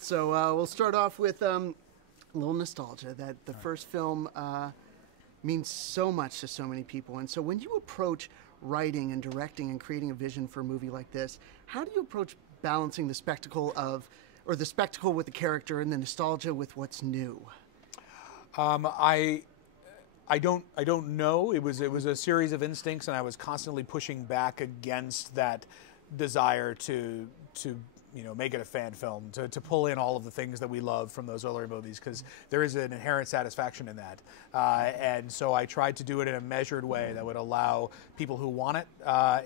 So we'll start off with a little nostalgia. That the first film means so much to so many people. And so when you approach writing and directing and creating a vision for a movie like this, how do you approach balancing the spectacle of, or the spectacle with the character and the nostalgia with what's new? I don't know. It was a series of instincts, and I was constantly pushing back against that desire to make it a fan film, to pull in all of the things that we love from those earlier movies, because there is an inherent satisfaction in that. And so I tried to do it in a measured way that would allow people who want it,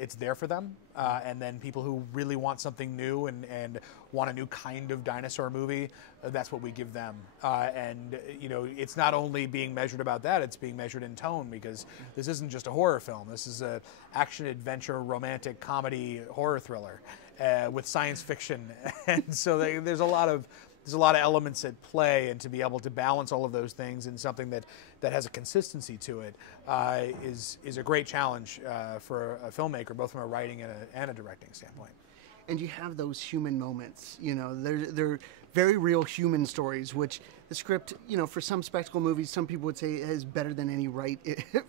it's there for them. And then people who really want something new and want a new kind of dinosaur movie, that's what we give them. And it's not only being measured about that, it's being measured in tone, because this isn't just a horror film. This is a action, adventure, romantic, comedy, horror thriller with science fiction. And so there's a lot of elements at play, and to be able to balance all of those things in something that has a consistency to it is a great challenge for a filmmaker, both from a writing and a directing standpoint. And you have those human moments, they're very real human stories, which the script, for some spectacle movies, some people would say is better than any right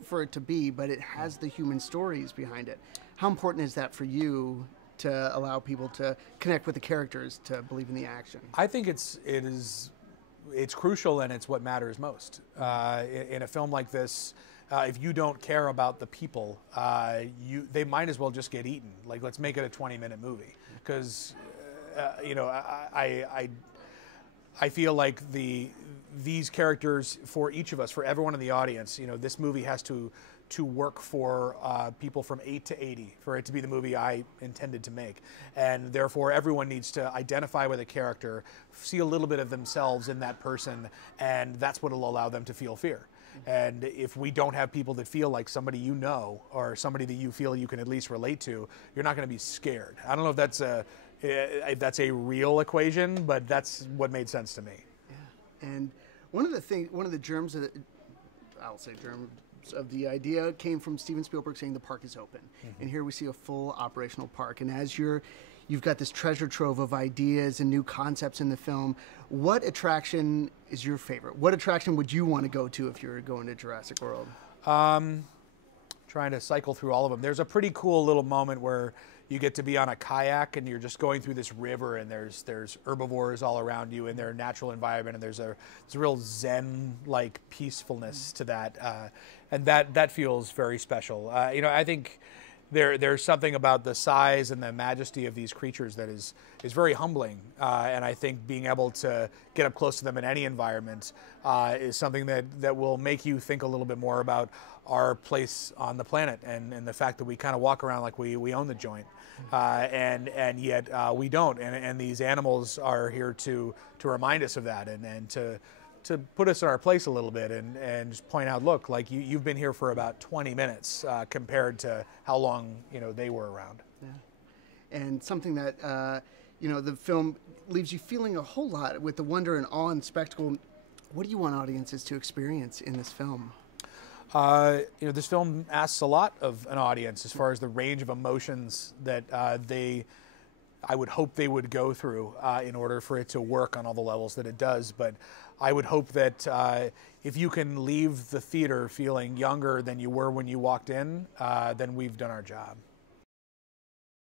for it to be, but it has the human stories behind it. How important is that for you to allow people to connect with the characters, to believe in the action? I think it's crucial, and it's what matters most. In a film like this, if you don't care about the people, they might as well just get eaten. Like, let's make it a 20-minute movie, because I feel like these characters, for each of us, for everyone in the audience, this movie has to work for people from 8 to 80 for it to be the movie I intended to make. And therefore everyone needs to identify with a character, see a little bit of themselves in that person, and that's what will allow them to feel fear. And if we don't have people that feel like somebody or somebody that you feel you can at least relate to, you're not going to be scared. I don't know if that's a real equation, but that's what made sense to me. Yeah. And one of the germs of the idea came from Steven Spielberg saying the park is open. Mm-hmm. And here we see a full operational park. And as you've got this treasure trove of ideas and new concepts in the film, what attraction is your favorite? What attraction would you want to go to if you were going to Jurassic World? Trying to cycle through all of them. There's a pretty cool little moment where you get to be on a kayak and you're just going through this river, and there's herbivores all around you in their natural environment, and there's a real zen-like peacefulness to that, and that feels very special. I think there's something about the size and the majesty of these creatures that is very humbling, and I think being able to get up close to them in any environment is something that will make you think a little bit more about our place on the planet, and the fact that we kind of walk around like we own the joint, and yet we don't, and these animals are here to remind us of that, and to put us in our place a little bit, and just point out, look, like you've been here for about 20 minutes compared to how long they were around. Yeah. And something that the film leaves you feeling a whole lot with the wonder and awe and spectacle. What do you want audiences to experience in this film? This film asks a lot of an audience as far as the range of emotions that I would hope they would go through in order for it to work on all the levels that it does. But I would hope that if you can leave the theater feeling younger than you were when you walked in, then we've done our job.